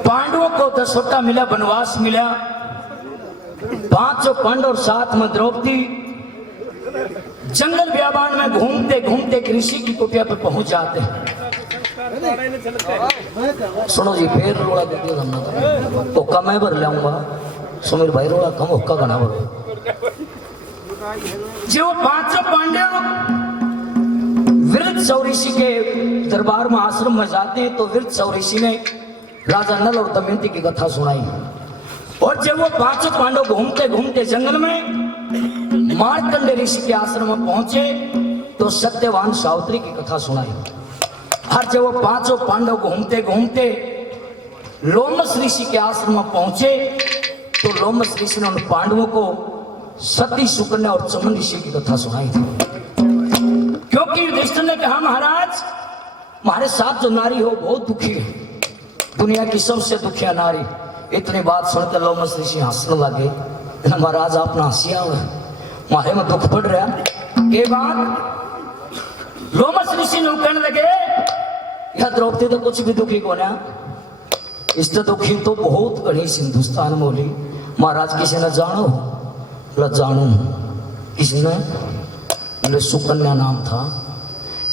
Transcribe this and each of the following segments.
पांडवों को दसोटा मिला, वनवास मिला, 5 पांडव और 7 में द्रौपदी जंगल व्यापार में घूमते घूमते ऋषि की कुटिया पर पहुंच जाते हैं। सुनो जी, फिर रोड़ा कर दिया हमने तो कम मैं भर लाऊंगा। सुमीर भाई रोड़ा कम हुक्का बना भर जो 5 पांडव वृद्ध ऋषि के दरबार में आश्रम में जाते हैं तो वृद्ध ऋषि ने राजा नल और दमयंती की कथा सुनाई। और जब वो 5 पांडव घूमते घूमते जंगल में मार्कंडे ऋषि के आश्रम में पहुंचे तो सत्यवान सावित्री की कथा सुनाई। हर जब वो 5 पांडव घूमते घूमते लोमस ऋषि के आश्रम में पहुंचे तो लोमस ऋषि ने उन पांडवों को सती, सुकन्या और चमन ऋषि की कथा सुनाई थी। क्योंकि युधिष्ठिर ने कहा, महाराज हमारे साथ जो नारी हो बहुत दुखी है, दुनिया की सबसे दुखिया नारी। इतनी बात सुनकर लोमस ऋषि हंसने लगे। महाराज आप ना हंसिया मारे में दुख पड़ रहा के बाद लोमस ऋषि ने कहने लगे, यह द्रौपदी तो कुछ भी दुखी को ना, इससे दुखी तो बहुत घनी हिंदुस्तान बोली। महाराज किसी ने जानो? जानू किसने? सुकन्या नाम था।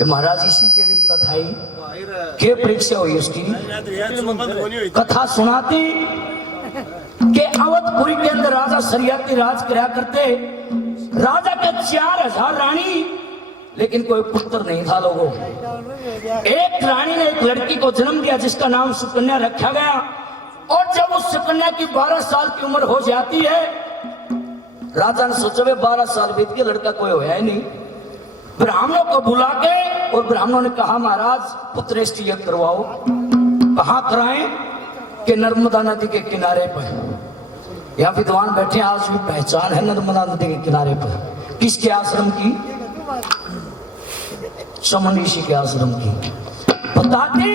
महाराज इसी के विपत ठाई के परीक्षा हुई उसकी कथा सुनाती के अवधपुरी के अंदर राजा शरियाती राज कराया करते। राजा के 4000 रानी, लेकिन कोई पुत्र नहीं था लोगों। एक रानी ने एक लड़की को जन्म दिया जिसका नाम सुकन्या रखा गया। और जब उस सुकन्या की 12 साल की उम्र हो जाती है, राजा ने सोचा 12 साल बीत के लड़का कोई होया ही नहीं। ब्राह्मणों को बुला के और ब्राह्मणों ने कहा, महाराज पुत्रेष्टि यज्ञ करवाओ। कहाँ कराएं? कि नर्मदा नदी के किनारे पर। यहाँ विद्वान बैठे, आज भी पहचान है नर्मदा नदी के किनारे पर। किसके आश्रम की? चमन ऋषि के आश्रम की। बताती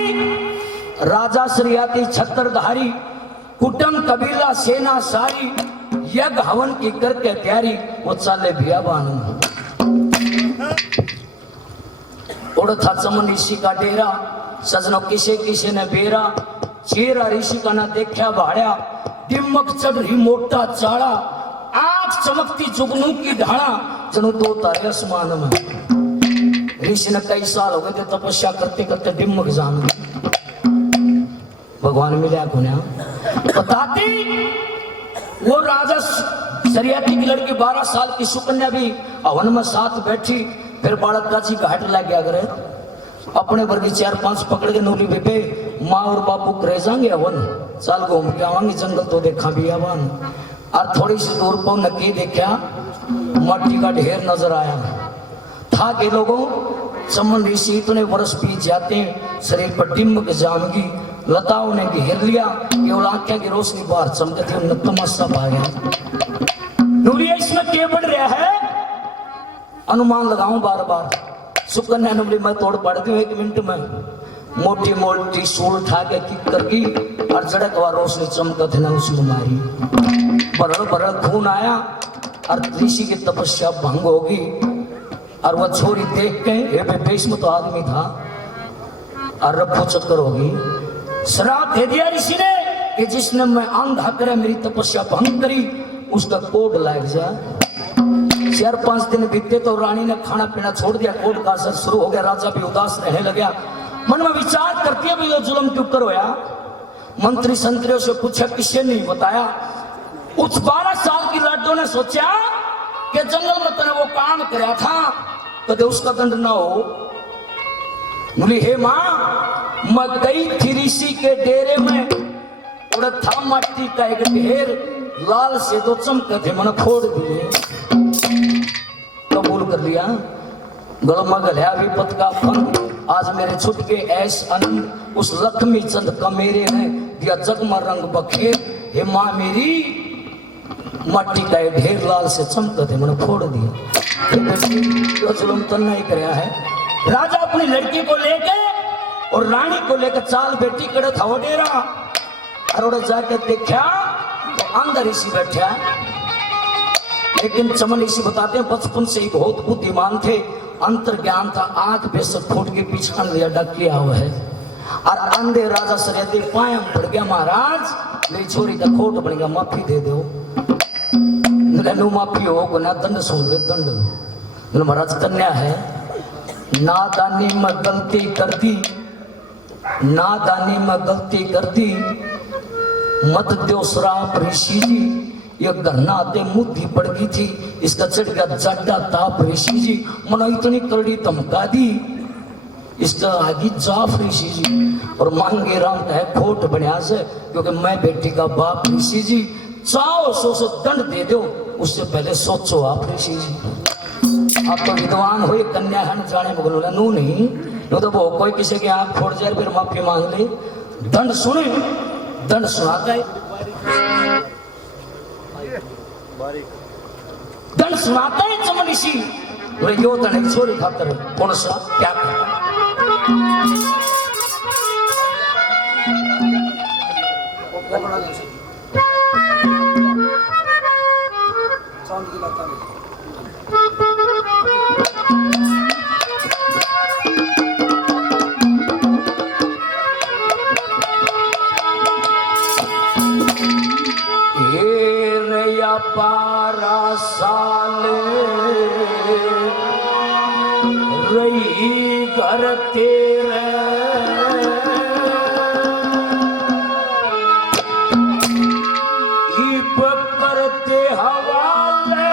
राजा श्रीयाती छत्रधारी कुटुंब कबीला सेना सारी यज्ञ हवन की करके तैयारी वो चाले बियाबान उड़ था चमन ऋषि का डेरा। सजनों किसे किसे ने बेरा, चेहरा ऋषि का ना देखा भाड़ा। दिमक चढ़ रही मोटा चाड़ा, आंख चमकती जुगनू की ढाड़ा, जनु 2 तारे आसमान में। ऋषि ने कई साल हो गए थे तपस्या करते करते दिमक जान भगवान मिला को ना। बताती वो राजा शरियाती की लड़की 12 साल की सुकन्या भी हवन में साथ बैठी। फिर बालक का जी घाट लग गया करे, अपने वर्गी 4-5 पकड़ के नूरी बेबे माँ और बापू करे जाएंगे हवन, चल घूम के आवांगे जंगल तो देखा भी हवन। और थोड़ी सी दूर पर नकी देखा, मट्टी का ढेर नजर आया था कि लोगों चमन ऋषि इतने वर्ष बीत जाते हैं, शरीर पर डिम्बक जामगी लताओं ने घेर लिया, केवल आंखें की रोशनी बाहर चमकती है। तमाशा पा गया नूरिया इसमें क्या बढ़ रहा है, अनुमान लगाऊं बार बार। सुकन्या नूरी मैं तोड़ पड़ती हूँ 1 मिनट में। मोटी मोटी सूल उठा के किक करगी और जड़क व रोशनी चमकत है ना उसमें मारी। बरड़ बरड़ खून आया और ऋषि की तपस्या भंग होगी। और वह छोरी देख के बेबेश में तो आदमी था और रफू चक्कर होगी। श्राप दे दिया ऋषि ने कि जिसने मैं अंधा करे मेरी तपस्या भंग करी उसका कोड लग जाए। 4-5 दिन बीते तो रानी ने खाना पीना छोड़ दिया, कोड का असर शुरू हो गया। राजा भी उदास रहने लगा, मन में विचार करती है ये जुल्म क्यों कर होया। मंत्री संतरियों से पूछा, किसी ने नहीं बताया। उस 12 साल की लड़कों ने सोचा कि जंगल में तने वो काम कराया था कदे उसका दंड ना हो। बोली, हे माँ मैं गई थी ऋषि के डेरे में, उड़ा था मट्टी का एक ढेर, लाल से 2 चमके थे, मैंने फोड़ दिए। कबूल कर लिया, गलमा गलिया विपत का फन। आज मेरे छुट के ऐस आनंद, उस लक्ष्मी चंद का मेरे ने दिया जगमा रंग बखेर। हे माँ मेरी मट्टी का एक ढेर लाल से चमकते थे, मैंने फोड़ दिया। जुल्म तो नहीं कराया है। राजा अपनी लड़की को लेके और रानी को लेकर चाल बेटी कड़े था वो डेरा। और जाके देखा तो अंदर ऋषि बैठा। लेकिन चमन ऋषि बताते हैं बचपन से ही बहुत बुद्धिमान थे, अंतर ज्ञान था। आंख बेशक फूट के पिछाड़ लिया, डक लिया हुआ है। और आंधे राजा सरियती पायम पड़ गया, महाराज मेरी छोरी का खोट बन गया, माफी दे दो। नु माफी हो को ना दंड सुन ले दंड। महाराज कन्या है, नादानी में गलती कर दी, नादानी में गलती कर दी, मत दो श्राप ऋषि जी। ये गन्ना आते मुद्दी पड़ गई थी, इसका चढ़ गया जड्डा ताप ऋषि जी। मना इतनी करड़ी धमका दी, इसका आगे जाफ ऋषि जी। और मांगे राम है खोट बनिया से, क्योंकि मैं बेटी का बाप ऋषि जी। चाहो सो दंड दे दो, उससे पहले सोचो आप ऋषि जी। आप तो विद्वान हो, कन्या है न जाने मगन नू नहीं, नो तो वो कोई किसी के आंख फोड़ जाए फिर माफी मांग ले। दंड सुने, दंड सुनाता है, दंड सुनाता है चमन ऋषि। यो दंड छोरी खातर कौन सा क्या करता पारा साल रही घर तेरे, इब करते हवाले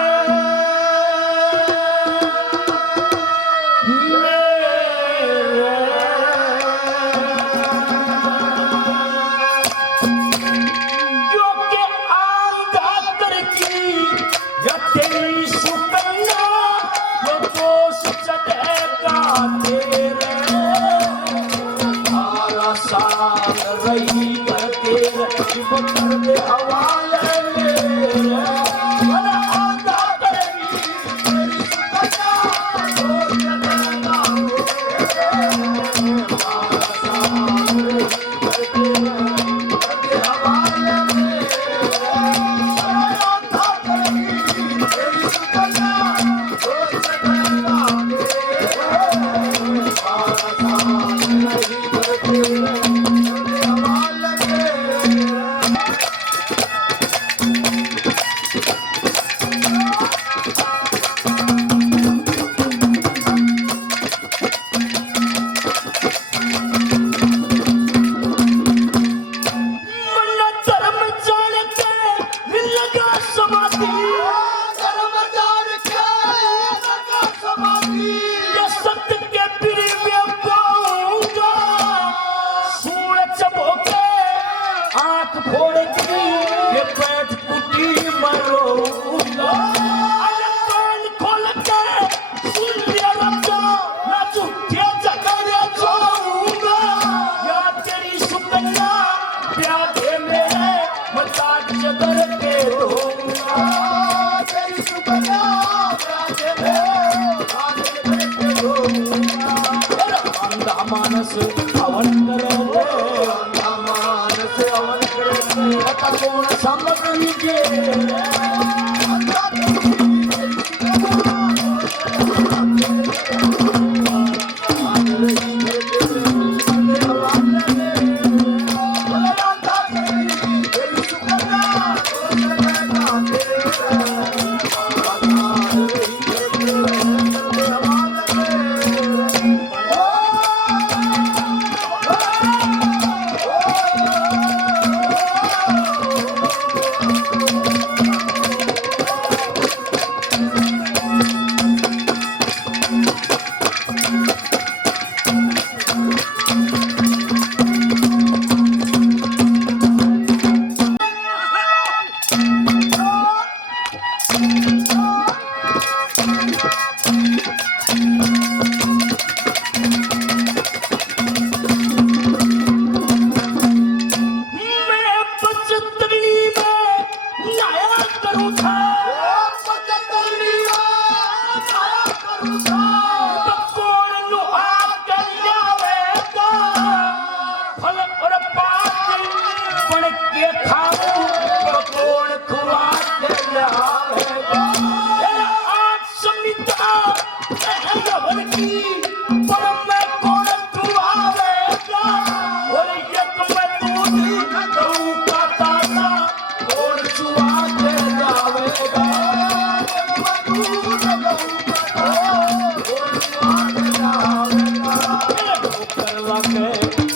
मानस हवन करे, मानस हवन करे, कौन समझ लीजिए।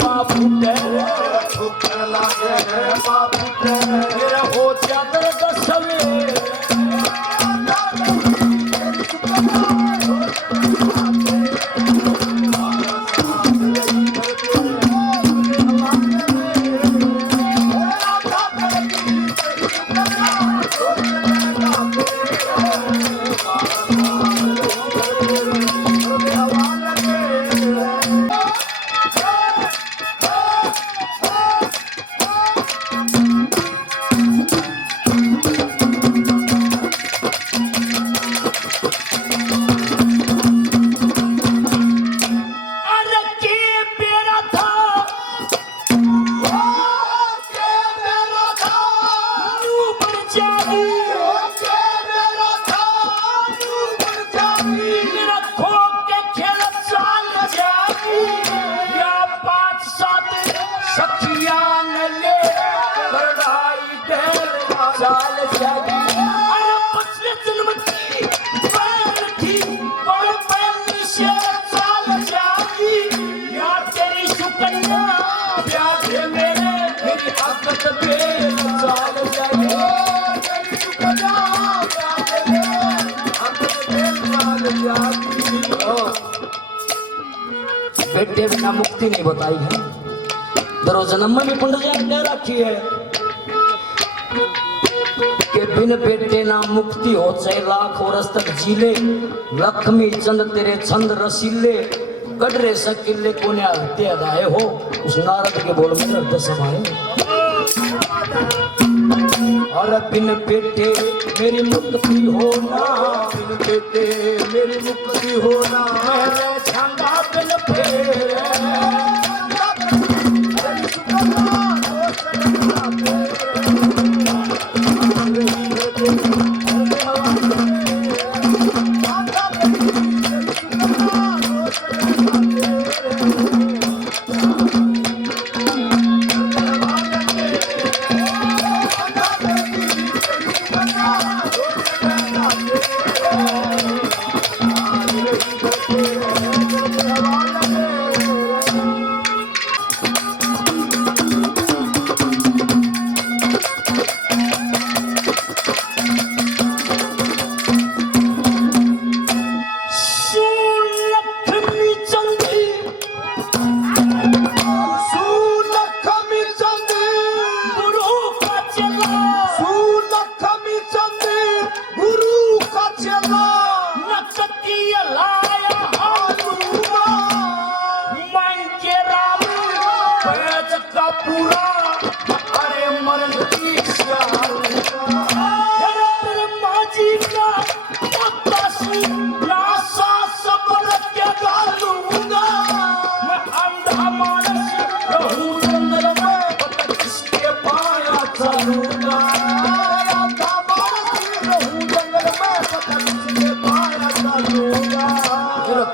पाप फूटे ठोकर लागे पाप फूटे मेरा हो चादर दसवे बेटे बिना मुक्ति नहीं बताई है दरो जन्म में भी पुंडजा कह रखी है कि बिन बेटे ना मुक्ति हो चाहे लाख वर्ष तक जीले लक्ष्मी चंद तेरे छंद रसीले गडरे सकिले कोने हत्ते अदाए हो उस नारद के बोल में हृदय समाये और बिन बेटे मेरी मुक्ति होना बिन बेटे मेरी मुक्ति होना मेरे छंदा बिन फेरे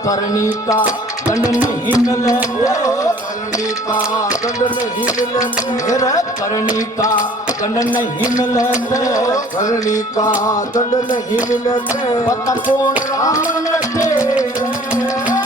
करनी का दंड नहीं मिले करनी का दंड नहीं मिले करनी का दंड नहीं मिले करनी का दंड नहीं मिले पता कौन राम ने तेरे